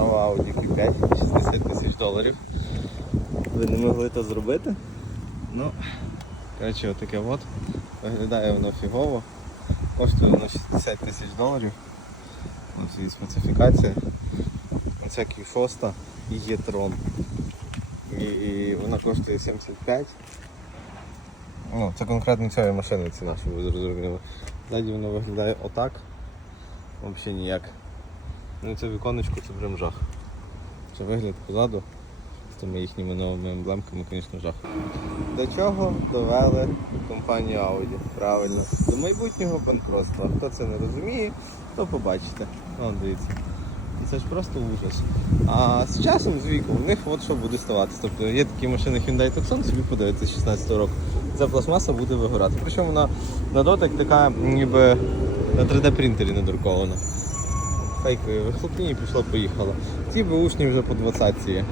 Нова Audi Q5, 60 тисяч доларів. Ви не могли то зробити? Ну, коротше, отаке от. Виглядає воно фігово. Коштує воно 60 тисяч доларів. Ось її специфікація. Оця Q6 і є трон. І, і вона коштує 75. Ну, це конкретно цієї машини ціна, щоб ви зрозуміли. Ззаді воно виглядає отак. Взагалі ніяк. Ну це віконечко, це прям жах. Це вигляд позаду з тими їхніми новими емблемками, звісно, жах. До чого довели компанію Audi? Правильно. До майбутнього банкротства. Хто це не розуміє, то побачите. Вон дивіться. Це ж просто ужас. А з часом, з віком, в них от що буде ставатися. Тобто є такі машини Hyundai Tucson, собі подивитися 16 року. Ця пластмаса буде вигорати. Причому вона на дотик така ніби на 3D принтері надрукована. Фейкові вихлопні і пішло поїхало. Ті учні вже по 20 є.